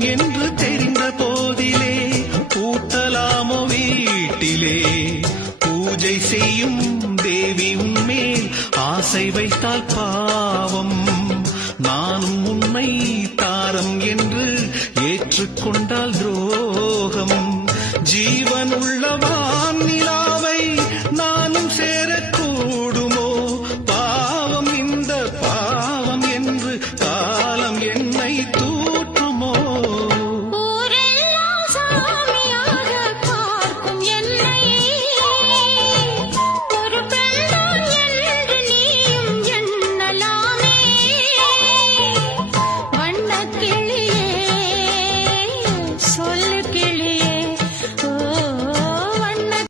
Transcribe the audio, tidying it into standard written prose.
என்று தெரிந்த போதிலே பூட்டலாமோ வீட்டிலே? பூஜை செய்யும் தேவி உன்மேல் ஆசை வைத்தால் பாவம். நானும் உன்னை தாரம் என்று ஏற்றுக்கொண்டால் துரோகம். ஜீவனுள்ளவா